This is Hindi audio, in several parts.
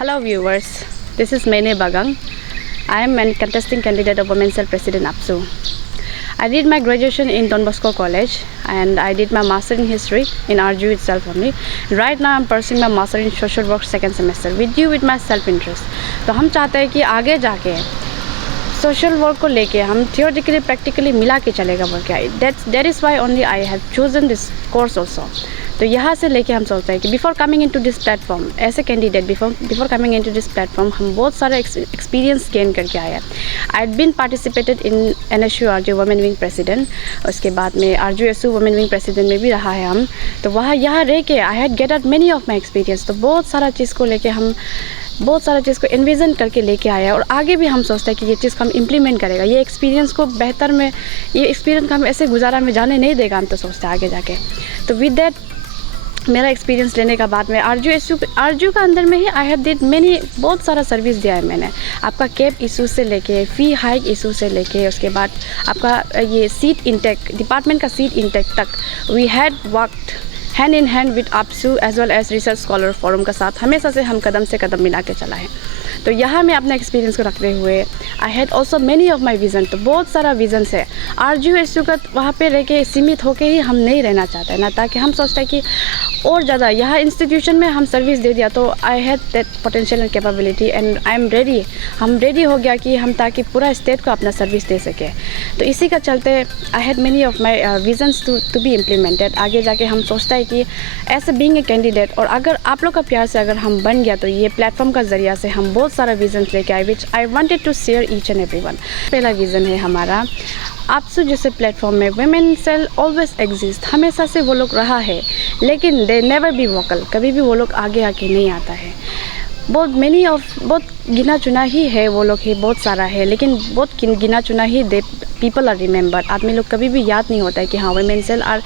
Hello viewers, this is Mene Bagang. I am a contesting candidate of Women's Cell President APSU. I did my graduation in Don Bosco College and I did my master in history in RGU itself only. Right now I am pursuing my master in social work second semester with you with my self interest. तो हम चाहते हैं कि आगे जाके सोशल वर्क को लेके हम थियोरेटिकली प्रैक्टिकली मिला के चलेगा बोल के that is why only I have chosen this course also. तो यहाँ से लेके हम सोचते हैं कि before coming into this platform as a candidate before coming into this platform हम बहुत सारा एक्सपीरियंस गेन करके आए हैं. I had been participated in NSU RGU women wing president. उसके बाद में RGU SU women wing president में भी रहा है हम. तो वहाँ यहाँ रह के I had get out many of my experience. तो बहुत सारा चीज़ को लेके हम बहुत सारा चीज़ को इन्विज़न करके लेके आया है और आगे भी हम सोचते हैं कि ये चीज़ को हम इम्प्लीमेंट करेगा. ये एक्सपीरियंस को बेहतर में ये एक्सपीरियंस को हम ऐसे गुजारा में जाने नहीं देगा. हम तो सोचते हैं आगे जाके. तो विद दैट मेरा एक्सपीरियंस लेने का बाद में RGU का अंदर में ही आई हैव डिड मैनी बहुत सारा सर्विस दिया है मैंने. आपका कैप इशू से लेके फ़ी हाइक इशू से लेके उसके बाद आपका ये सीट इंटेक डिपार्टमेंट का सीट इंटेक तक we had worked hand in hand with APSU as well as research scholar forum का साथ हमेशा से हम कदम से कदम मिला के चला है. तो यहाँ मैं अपने एक्सपीरियंस को रखते हुए I had also many of my vision. तो बहुत सारा विज़न है. RGU SU का वहाँ पे रह के सीमित होके ही हम नहीं रहना चाहते ना, ताकि हम सोचते हैं कि और ज़्यादा यहाँ इंस्टीट्यूशन में हम सर्विस दे दिया तो I had that potential and capability and I am ready. हम रेडी हो गया कि हम ताकि पूरा स्टेट को अपना सर्विस दे सके. तो इसी का चलते I had many of my visions to be implemented. आगे जाके हम सोचता है कि ऐसे बीइंग ए कैंडिडेट और अगर आप लोग का प्यार से अगर हम बन गया तो ये प्लेटफॉर्म का ज़रिया से हम बहुत सारा विजन्स लेके आए which I wanted to share each and everyone. पहला विज़न है हमारा APSU जैसे प्लेटफॉर्म में वुमेन सेल ऑलवेज एग्जिस्ट. हमेशा से वो लोग रहा है लेकिन दे नेवर बी वोकल. कभी भी वो लोग आगे आके नहीं आता है. बहुत गिना चुना ही है वो लोग ही बहुत सारा है लेकिन बहुत गिना चुना ही दे पीपल आर रिमेंबर. आदमी लोग कभी भी याद नहीं होता है कि हाँ वुमेन सेल आर.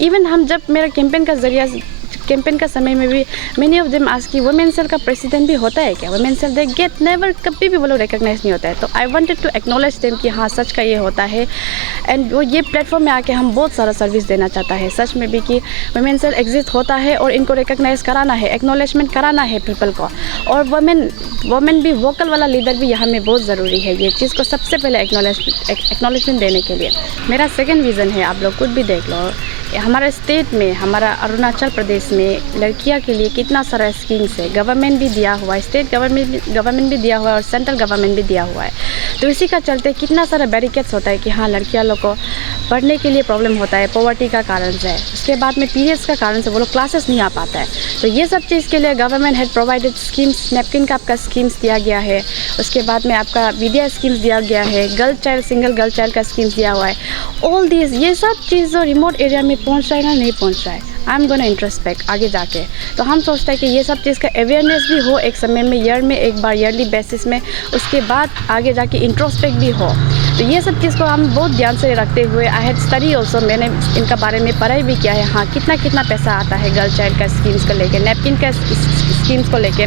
इवन हम जब मेरा कैंपेन का समय में भी मैनी ऑफ देम आज की वुमेन सेल का प्रेसिडेंट भी होता है क्या. Women cell they get never कभी भी वो लोग रिकॉग्नाइज नहीं होता है. तो I wanted to acknowledge them कि हाँ सच का ये होता है एंड वो ये प्लेटफॉर्म में आके हम बहुत सारा सर्विस देना चाहता है सच में भी कि वुमेन सेल एग्जिस्ट होता है और इनको रिकॉग्नाइज कराना है, एक्नॉलेजमेंट कराना है पीपल को. और वुमेन भी वोकल वाला लीडर भी यहाँ में बहुत ज़रूरी है. ये चीज़ को सबसे पहले एक्नॉलेजमेंट देने के लिए मेरा सेकेंड विज़न है. आप लोग खुद भी देख लो हमारा स्टेट में हमारा अरुणाचल प्रदेश में लड़कियां के लिए कितना सारा स्कीम्स है. गवर्नमेंट भी दिया हुआ है, स्टेट गवर्नमेंट भी दिया हुआ है और सेंट्रल गवर्नमेंट भी दिया हुआ है. तो इसी का चलते कितना सारा बैरिकेड्स होता है कि हाँ लड़कियां लोग को पढ़ने के लिए प्रॉब्लम होता है पॉवर्टी का कारण से. उसके बाद में पीरियड्स का कारण से वो लोग क्लासेस नहीं आ पाता है. तो ये सब चीज़ के लिए government had provided schemes. Napkin का आपका स्कीम्स दिया गया है. उसके बाद में आपका विद्या स्कीम्स दिया गया है. सिंगल गर्ल चाइल्ड का स्कीम्स दिया हुआ है. ऑल दिस ये सब चीज़ जो रिमोट एरिया में पहुंच रहा है ना नहीं पहुंच रहा है. आई एम गोना इंट्रोस्पेक्ट आगे जाके. तो हम सोचते हैं कि ये सब चीज़ का अवेयरनेस भी हो एक समय में ईयर में एक बार ईयरली बेसिस में. उसके बाद आगे जाके इंट्रोस्पेक्ट भी हो. तो ये सब चीज़ को हम बहुत ध्यान से रखते हुए आई हैड स्टडी ऑल्सो. मैंने इनका बारे में पढ़ाई भी किया है. हाँ कितना पैसा आता है गर्ल चाइल्ड का स्कीम्स को लेके, नैपकिन का स्कीम्स को लेके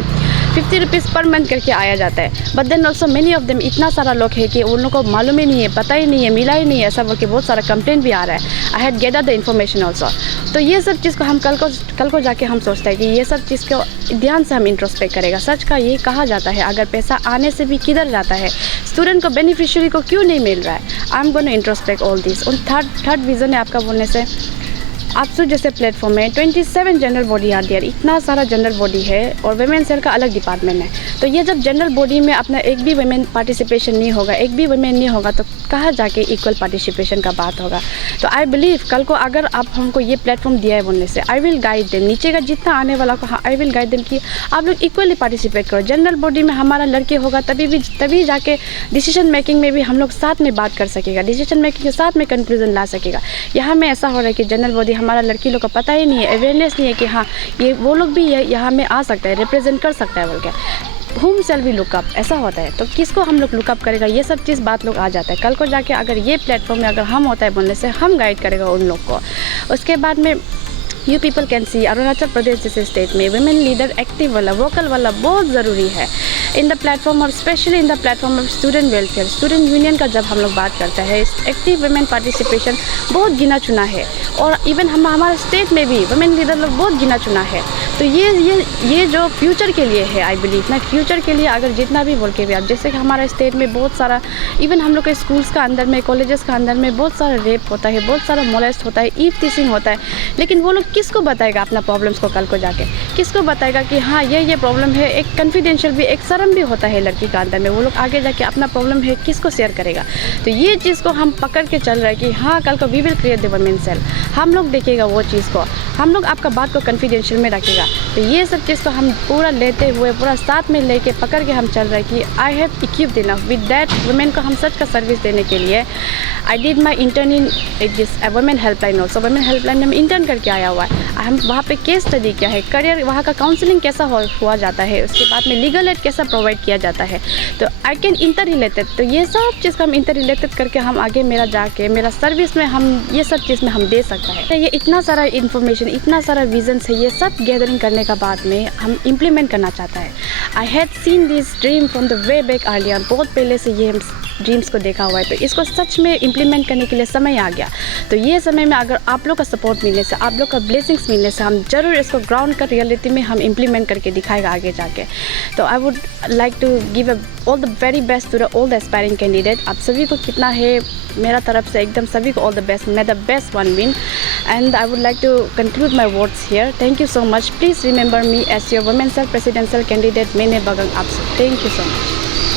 50 रुपीज़ पर मंथ करके आया जाता है. But then also many of them इतना सारा लोग है कि उन लोगों को मालूम ही नहीं है, पता ही नहीं है, मिला ही नहीं है. ऐसा बोल के बहुत सारा कंप्लेंट भी आ रहा है. I had get the information also. तो ये सब चीज़ को हम कल को जाके हम सोचते हैं कि ये सब चीज़ को ध्यान से हम इंट्रोस्पेक्ट करेगा. सच का ये कहा जाता है अगर पैसा आने से भी किधर जाता है, स्टूडेंट को बेनिफिशियरी को क्यों नहीं मिल रहा है. I am gonna introspect all this. और थर्ड विज़न है आपका बोलने से APSU जैसे प्लेटफॉर्म में 27 जनरल बॉडी आर देयर. इतना सारा जनरल बॉडी है और वुमेन सेल का अलग डिपार्टमेंट है. तो ये जब जनरल बॉडी में अपना एक भी वुमेन पार्टिसिपेशन नहीं होगा, एक भी वुमेन नहीं होगा तो कहाँ जाके इक्वल पार्टिसिपेशन का बात होगा. तो आई बिलीव कल को अगर आप हमको ये प्लेटफॉर्म दिया है बोलने से आई विल गाइड देम. नीचे का जितना आने वाला को आई विल गाइड देम कि आप लोग इक्वली पार्टिसिपेट करो. जनरल बॉडी में हमारा लड़के होगा तभी जाके डिसीजन मेकिंग में भी हम लोग साथ में बात कर सकेगा, डिसीजन मेकिंग के साथ में कंक्लूजन ला सकेगा. यहाँ में ऐसा हो रहा है कि जनरल बॉडी हमारा लड़की लोग को पता ही नहीं है, अवेयरनेस नहीं है कि हाँ ये वो लोग भी यहाँ में आ सकता है, रिप्रेजेंट कर सकता है बोल के. होम सेल भी लुकअप ऐसा होता है. तो किसको हम लोग लुकअप करेगा ये सब चीज़ बात लोग आ जाता है. कल को जाके अगर ये प्लेटफॉर्म में अगर हम होता है बोलने से हम गाइड करेगा उन लोग को. उसके बाद में you people can see Arunachal Pradesh जैसे स्टेट में वुमेन लीडर एक्टिव वाला वोकल वाला बहुत ज़रूरी है. इन द प्लेटफॉर्म और specially in the platform of student welfare, student union का जब हम लोग बात करते हैं, एक्टिव वुमेन पार्टिसिपेशन बहुत गिना चुना है और इवन हमारे स्टेट में भी वुमेन लीडर लोग बहुत गिना चुना है। तो ये जो फ्यूचर के लिए है, आई बिलीव ना, फ्यूचर के लिए अगर जितना भी बोल के भी आप, जैसे कि हमारे स्टेट में बहुत सारा इवन हम लोग के स्कूल्स का अंदर में, कॉलेजेस का अंदर में बहुत सारा रेप होता है, बहुत सारा मोलेस्ट होता है, ईव टीजिंग होता है, लेकिन वो लोग किसको बताएगा अपना प्रॉब्लम्स को कल को जाके, किसको बताएगा कि हाँ ये प्रॉब्लम है। एक कन्फिडेंशियल भी, एक शर्म भी होता है लड़की का अंदर में, वो लोग आगे जाके अपना प्रॉब्लम है किसको शेयर करेगा। तो ये चीज़ को हम पकड़ के चल रहे हैं कि हाँ कल को we will create the women cell, हम लोग देखेगा वो चीज़ को, हम लोग आपका बात को कन्फिडेंशियल में रखेगा। तो ये सब चीज़ को हम पूरा लेते हुए, पूरा साथ में लेके पकड़ के हम चल रहे हैं कि I have equipped enough with that women को हम सच का सर्विस देने के लिए। I did my intern in this women helpline also, women helpline में हम इंटर्न करके आया हुआ है। हम वहाँ पे केस स्टडी क्या है, करियर वहाँ का काउंसलिंग कैसा हुआ जाता है, उसके बाद में लीगल एड कैसा प्रोवाइड किया जाता है। तो आई कैन इंटर रिलेटेड, तो ये सब चीज़ का हम इंटर रिलेटेड करके हम आगे मेरा जाके मेरा सर्विस में हम ये सब चीज़ में हम दे सकता है। ये इतना सारा इन्फॉर्मेशन, इतना सारा विजन है, ये सब गैदरिंग करने का बाद में हम इम्प्लीमेंट करना चाहता है। I had seen this dream from the way back earlier, बहुत पहले से ये हम ड्रीम्स को देखा हुआ है। तो इसको सच में इम्प्लीमेंट करने के लिए समय आ गया। तो ये समय में अगर आप लोग का सपोर्ट मिलने से, आप लोग का ब्लेसिंग्स मिलने से, हम जरूर इसको ग्राउंड का रियलिटी में हम इम्प्लीमेंट करके दिखाएगा आगे जाके। तो I would like to give all the very best to the all the aspiring candidate. आप सभी को कितना है मेरा तरफ से एकदम सभी को all the best, may the best one win. And I would like to conclude my words here. Thank you so much. Please remember me as your women cell presidential candidate Mene Bagang APSU. Thank you so much.